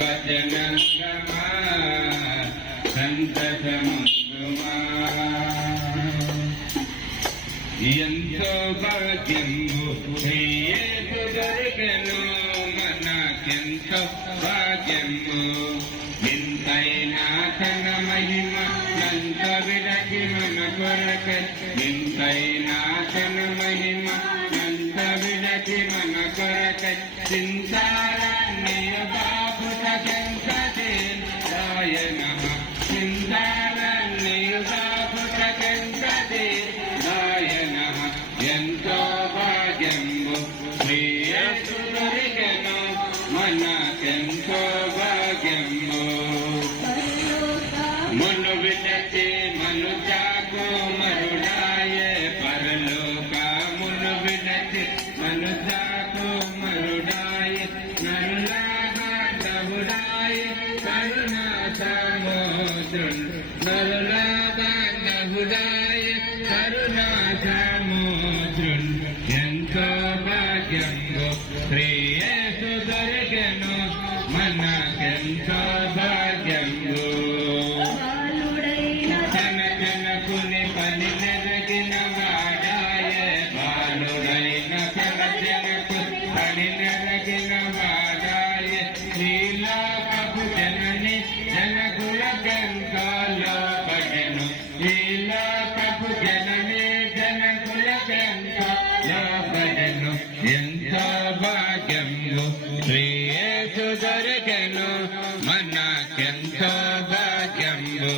భజనంగమా సంతసముందుమా ఎంతో భాగ్యము యేసు దొరికెను మనకెంతో భాగ్యము వింతైన తన మహిమ నంత విడచి మన కొరకై వింతైన తన మహిమ నంత విడచి మన కొరకై సింతారాన్నియ బాపుట గంగదేన్ రాయన సింతారాన్నియ బాపుట గంగదేన్ రాయన ఎంతో భాగ్యము యేసు దొరికెను మనకెంతో భాగ్యము మును విడచి మనుజాకు మరుడాయే పరలోక మును విడచి మనుజాకు మరుడాయే నరులాగా దహుడాయే కరుణా సముద్రుడు నరులాగా దహుడాయే కరుణా సముద్రుడు ఎంతో భాగ్యంలో యేసు దొరికెను మనకెంతో భాగ్యంలో జనకుని పని నెరగిన వాడాయే బాలుడైన జనకు పని నెరగిన వాడాయే శ్రీలోకపు జనని జనకుల గంగాలో పడెను శ్రీలోకపు జనని జనకుల గంగాలో పడెను ఎంతో భాగ్యము యేసు దొరికెను మనకెంతో భాగ్యము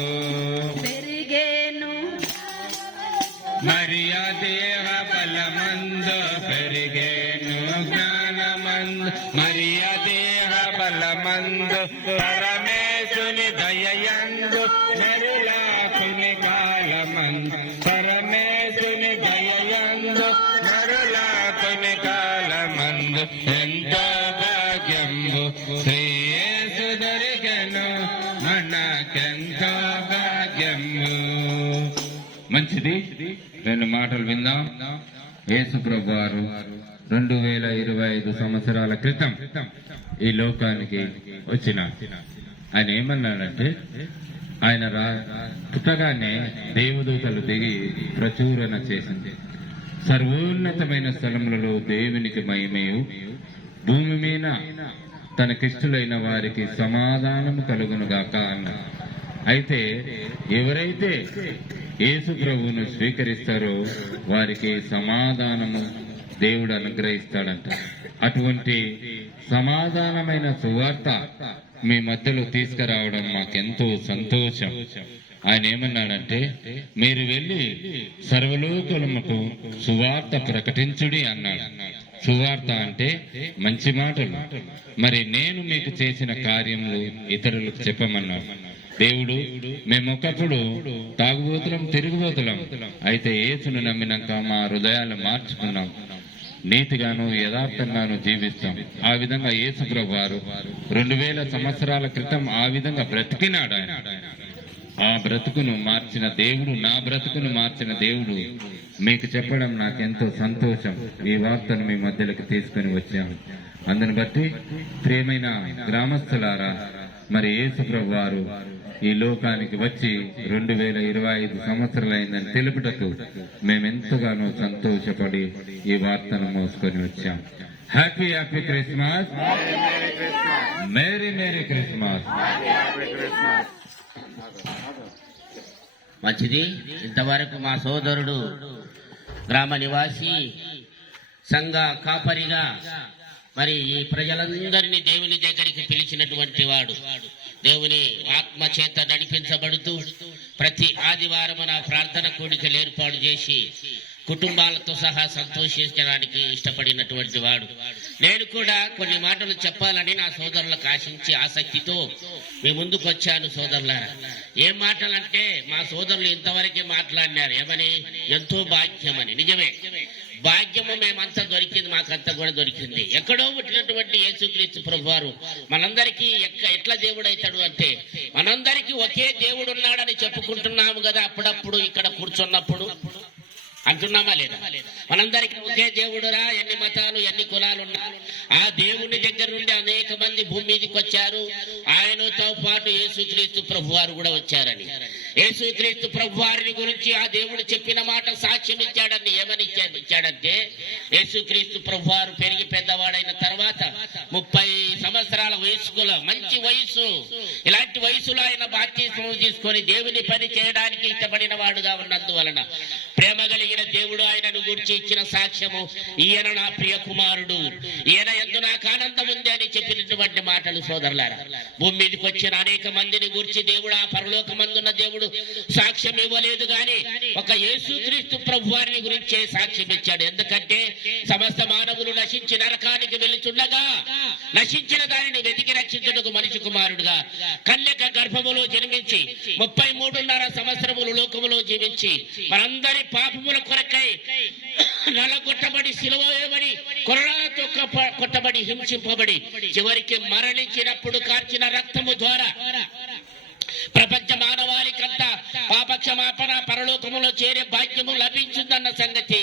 మరియా దేహ బలమందు పెరిగేను జ్ఞానమందు మరియా దేహ బలమందు పరమేశుని దయయందు నరులాకుని కాలమందు పరమేశుని దయయందు నరులాకుని కాలమందు ఎంతో భాగ్యంబు యేసు దొరికెను మనకెంతో భాగ్యము. మంచిది, రెండు మాటలు విందాం. యేసు ప్రభువారు 2025 సంవత్సరాల క్రితం ఈ లోకానికి వచ్చిన ఆయన ఏమన్నాడంటే, ఆయన పుట్టగానే దేవదూతలు దిగి ప్రచురణ చేసింది. సర్వోన్నతమైన స్థలములలో దేవునికి మహిమయు, భూమి మీద తనకిష్టులైన వారికి సమాధానము కలుగునుగాక అన్నారు. అయితే ఎవరైతే యేసు ప్రభువును స్వీకరిస్తారో వారికి సమాధానము దేవుడు అనుగ్రహిస్తాడంట. అటువంటి సమాధానమైన సువార్త మీ మధ్యలో తీసుకురావడం మాకెంతో సంతోషం. ఆయన ఏమన్నాడంటే, మీరు వెళ్ళి సర్వలోకములకు సువార్త ప్రకటించుడి అన్నాడు. సువార్త అంటే మంచి మాటలు. మరి నేను మీకు చేసిన కార్యములు ఇతరులకు చెప్పమన్నాడు దేవుడు. మేమొకప్పుడు తాగుబోతులం, తిరుగుబోతులం. అయితే యేసును నమ్మినాక మా హృదయాలు మార్చుకున్నాం, నీతిగాను యథార్థంగాను జీవిస్తాం. ఆ విధంగా యేసు ప్రభువారు 2000 సంవత్సరాల క్రితం ఆ విధంగా బ్రతికినాడు. ఆయన ఆ బ్రతుకును మార్చిన దేవుడు, నా బ్రతుకును మార్చిన దేవుడు మీకు చెప్పడం నాకెంతో సంతోషం. ఈ వార్తను మీ మధ్యలోకి తీసుకుని వచ్చాము. అందుని బట్టి ప్రియమైన గ్రామస్తులారా, మరి యేసు ప్రభువారు ఈ లోకానికి వచ్చి 2025 సంవత్సరాలైందని తెలుపుటకు మేమెంతగానో సంతోషపడి ఈ వార్తను మోసుకొని వచ్చాం. Happy happy Christmas, merry merry Christmas. మంచిది. ఇంతవరకు మా సోదరుడు గ్రామ నివాసి, సంఘ కాపరిగా మరి ఈ ప్రజలందరినీ దేవుని దగ్గరికి పిలిచినటువంటి వాడు, దేవుని ఆత్మ చేత నడిపించబడుతూ ప్రతి ఆదివారం ప్రార్థన కోడికలు ఏర్పాటు చేసి కుటుంబాలతో సహా సంతోషించడానికి ఇష్టపడినటువంటి వాడు. నేను కూడా కొన్ని మాటలు చెప్పాలని నా సోదరులకు ఆశించి ఆసక్తితో మీ ముందుకు వచ్చాను. సోదరులారా, ఏం మాటలంటే మా సోదరులు ఇంతవరకే మాట్లాడినారు. ఏమని? ఎంతో భాగ్యమని. నిజమే, భాగ్యము మేమంతా దొరికింది, మాకంతా కూడా దొరికింది. ఎక్కడో పుట్టినటువంటి యేసుక్రీస్తు ప్రభువారు మనందరికీ ఎట్లా దేవుడు అవుతాడు అంటే, మనందరికీ ఒకే దేవుడు ఉన్నాడని చెప్పుకుంటున్నాము కదా అప్పుడప్పుడు ఇక్కడ కూర్చున్నప్పుడు. అంటున్నామా లేదా? మనందరికీ ఒకే దేవుడురా, ఎన్ని మతాలు ఎన్ని కులాలున్నా ఆ దేవుని దగ్గర నుండి అనేక మంది భూమి మీదకి వచ్చారు. ఆయనతో పాటు యేసుక్రీస్తు ప్రభువారు కూడా వచ్చారని, యేసుక్రీస్తు ప్రభువారిని గురించి ఆ దేవుడు చెప్పిన మాట సాక్ష్యం ఇచ్చాడని. ఏమని ఇచ్చాడంటే, యేసుక్రీస్తు ప్రభువారు పెరిగి పెద్దవాడైన తర్వాత 30 సంవత్సరాల వయస్కుల మంచి వయసు, ఇలాంటి వయసులో ఆయన బాప్తిస్మం తీసుకొని దేవుని పని చేయడానికి ఇష్టపడిన వాడుగా ఉన్నందువలన ప్రేమ కలిగిన దేవుడు ఆయనను గురించి ఇచ్చిన సాక్ష్యము, ఈయన నా ప్రియ కుమారుడు, ఈయన యందు నాకు ఆనందం ఉంది అని చెప్పినటువంటి మాటలు సోదరులారా. భూమి మీదకి వచ్చిన అనేక మందిని గురించి దేవుడు, ఆ పరలోకమందున్న దేవుడు సాక్ష్యం ఇవ్వలేదు గాని ఒక యేసుక్రీస్తు ప్రభువారిని గురించే సాక్ష్యం ఇచ్చాడు. ఎందుకంటే సమస్త మానవులు నశించి నరకానికి వెళుతుండగా నశించిన దానిని వెతికి రక్షించుటకు మనిషి కుమారుడుగా కన్యక గర్భములో జన్మించి 33.5 సంవత్సరములు లోకములో జీవించి మనందరి పాపముల కొరకై నలగొట్టబడి సిలువ వేయబడి కొరడాలతో కొట్టబడి హింసింపబడి చివరికి మరణించినప్పుడు కార్చిన రక్తము ద్వారా ప్రపంచ మానవాళికంతా పాపక్షమాపణ పరలోకములో చేరే భాగ్యము లభించిందన్న సంగతి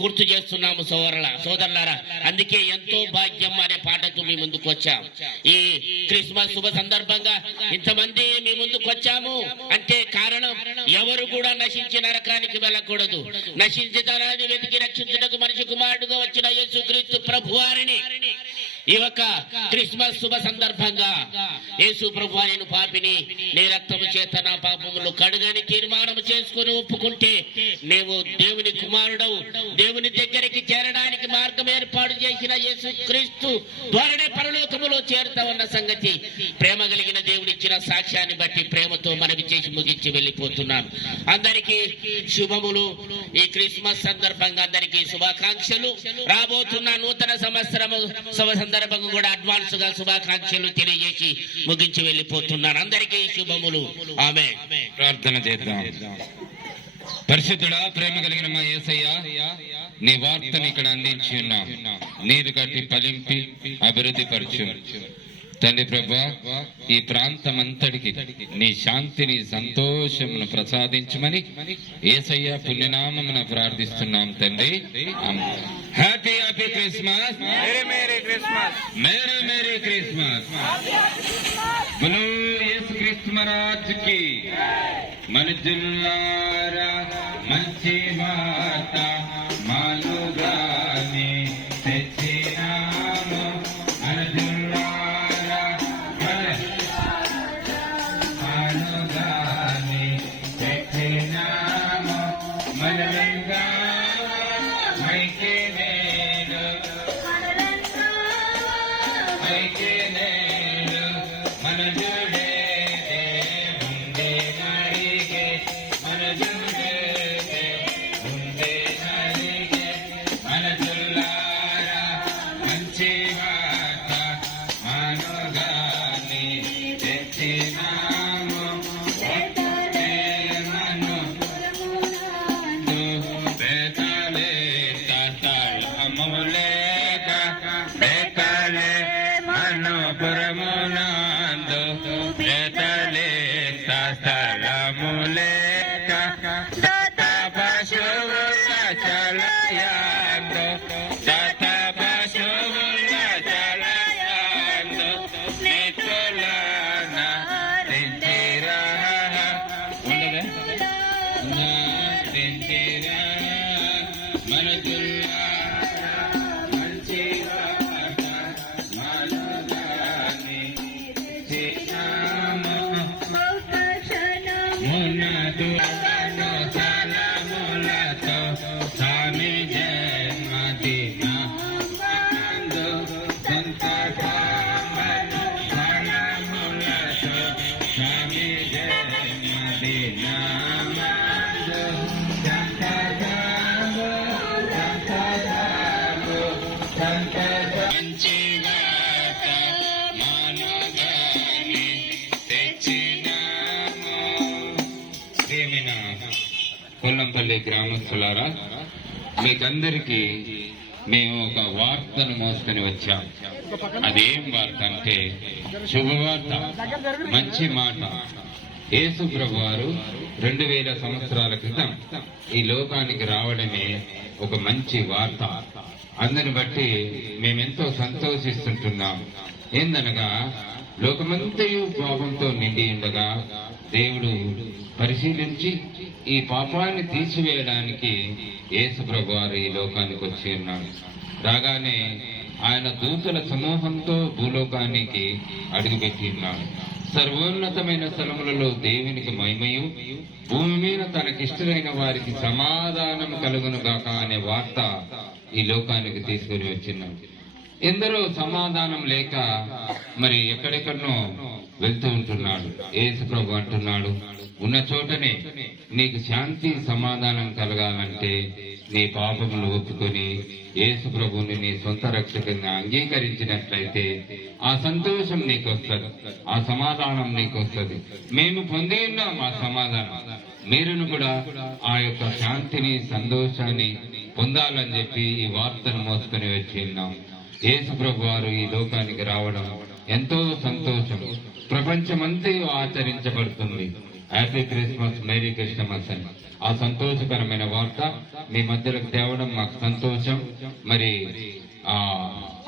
గుర్తు చేస్తున్నాము సోదరులారా. అందుకే ఎంతో భాగ్యం అనే పాటతో మీ ముందుకు వచ్చాం. ఈ క్రిస్మస్ శుభ సందర్భంగా ఇంతమంది మీ ముందుకు వచ్చాము అంటే కారణం, ఎవరు కూడా నశించి నరకానికి వెళ్ళకూడదు. నశించడాన్ని వెతికి రక్షించుటకు మనిషి కుమారుడుగా వచ్చిన యేసుక్రీస్తు ప్రభువారిని ఈ యొక్క క్రిస్మస్ శుభ సందర్భంగా యేసు ప్రభువా, నేను పాపిని, నీ రక్తము చేత నా పాపములు కడుగని తీర్మానం చేసుకుని ఒప్పుకుంటే నీవు దేవుని కుమారుడవు, దేవుని దగ్గరికి చేరడానికి మార్గం ఏర్పాటు చేసిన యేసు క్రీస్తు ద్వారానే పరలోకములో చేరుతావన్న సంగతి ప్రేమ కలిగిన దేవుడిచ్చిన సాక్ష్యాన్ని బట్టి ప్రేమతో మనవి చేసి ముగించి వెళ్ళిపోతున్నాను. అందరికీ శుభములు. ఈ క్రిస్మస్ సందర్భంగా అందరికీ శుభాకాంక్షలు. రాబోతున్న నూతన సంవత్సరము శుభ సందర్భంగా కూడా అడ్వాన్స్ గా శుభాకాంక్షలు తెలియజేసి ముగించి వెళ్ళిపోతున్నాను. అందరికీ శుభములు. ఆమేన్. ప్రార్థన చేద్దాం. పరిశుద్ధుడా, ప్రేమ కలిగిన మా యేసయ్య, నీ వార్తని ఇక్కడ అందించి ఉన్నాం. నీరు కట్టి ఫలింపి అభివృద్ధి పరచు తండ్రి ప్రభా. ఈ ప్రాంతం అంతటికి నీ శాంతిని సంతోషమును ప్రసాదించమని యేసయ్య పుణ్యనామమున ప్రార్థిస్తున్నాం తండ్రి. Happy happy Christmas, Mary Christmas, merry Christmas. బోలో యేసు క్రీస్తు మహారాజ్ కి. మనుజులారా మంచి వార్త మాలుగానే తెచ్చినాము. మనుజులారా మాలుగానే తెచ్చినాము. మనలంగా మైకే నేడు, మైకే నేడు మనజుడే ఉండే నడిగే, మనజుడే ఉండే నడిగే. మనజులారా మంచి మాట మానుగాని తెచ్చినాము. ప్రేమను బేతాలే తాళములేక, బేతాలే మనోపురమునందు, బేతాలే స్థలములేక పశువుల చలయాందు, పశువుల చలయాందు నితులన తింటిరా ఉండదే తింటిరా. మనజుల్లా మంచి వార్త మానుగాని తెచ్చినాము. మునదు సలములతో స్వామి జన్మదిన మందు, సంతోషమను సలములతో స్వామి జన్మదిన మందు. సంతోషము సంతోషము సంతోషము. మంచి వార్త మానుగాని తెచ్చినాము. ప్రియమైన కొల్లంపల్లి గ్రామస్తులారా, మీకందరికీ మేము ఒక వార్తను మోసుకొని వచ్చాం. అదేం వార్త అంటే శుభవార్త, మంచి మాట. యేసు ప్రభు వారు 2000 సంవత్సరాల క్రితం ఈ లోకానికి రావడమే ఒక మంచి వార్త. అందుని బట్టి మేమెంతో సంతోషిస్తుంటున్నాం. ఏందనగా లోకమంతయు పాపంతో నిండి ఉండగా దేవుడు పరిశీలించి ఈ పాపాన్ని తీసివేయడానికి యేసు ప్రభు వారు ఈ లోకానికి వచ్చి ఉన్నాడు. రాగానే ఆయన దూతల సమూహంతో భూలోకానికి అడుగుపెట్టి ఉన్నాడు. సర్వోన్నతమైన స్థలములలో దేవునికి మహిమయు, భూమి మీద తనకిష్టమైన వారికి సమాధానం కలుగును గాక అనే వార్త ఈ లోకానికి తీసుకుని వచ్చినాడు. ఎందరో సమాధానం లేక మరి ఎక్కడెక్కడనో వెళ్తూ ఉంటున్నాడు. యేసు ప్రభు అంటున్నాడు, ఉన్న చోటనే నీకు శాంతి సమాధానం కలగాలంటే నీ పాపములు ఒప్పుకొని యేసు ప్రభువుని నీ సొంత రక్షకంగా అంగీకరించినట్లయితే ఆ సంతోషం నీకు వస్తుంది, ఆ సమాధానం నీకు వస్తుంది. మేము పొంది ఉన్నాం ఆ సమాధానం. మీరును కూడా ఆ యొక్క శాంతిని సంతోషాన్ని పొందాలని చెప్పి ఈ వార్తను మోసుకొని వచ్చి ఉన్నాం. యేసు ప్రభు వారు ఈ లోకానికి రావడం ఎంతో సంతోషం. ప్రపంచమంతయు ఆచరించబడుతుంది హ్యాపీ క్రిస్మస్, మేరీ క్రిస్మస్ అని. ఆ సంతోషకరమైన వార్త మీ మధ్యలోకి తేవడం మాకు సంతోషం. మరి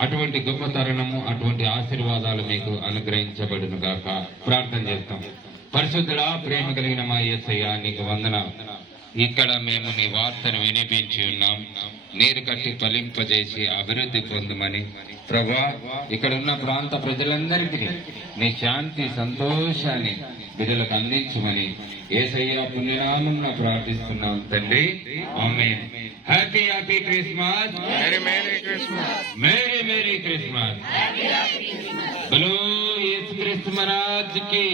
అటువంటి గొప్ప తరుణము, అటువంటి ఆశీర్వాదాలు మీకు అనుగ్రహించబడును గాక. ప్రార్థన చేస్తాం. పరిశుద్ధుడా, ప్రేమ కలిగిన మా యేసయ్య, నీకు వందనాలు. ఇక్కడ మేము నీ వార్తను వినిపించి ఉన్నాం. నీరు కట్టి ఫలింపజేసి అభివృద్ధి పొందమని ప్రభా, ఇక్కడ ఉన్న ప్రాంత ప్రజలందరికీ నీ శాంతి సంతోషాన్ని బిడ్డలకు అందించమని యేసయ్య పుణ్యనామమున ప్రార్థిస్తున్నాం తండ్రి. Amen. Happy happy Christmas, merry merry Christmas, merry merry Christmas. బలో యేసు క్రీస్తు మహారాజ్ కి.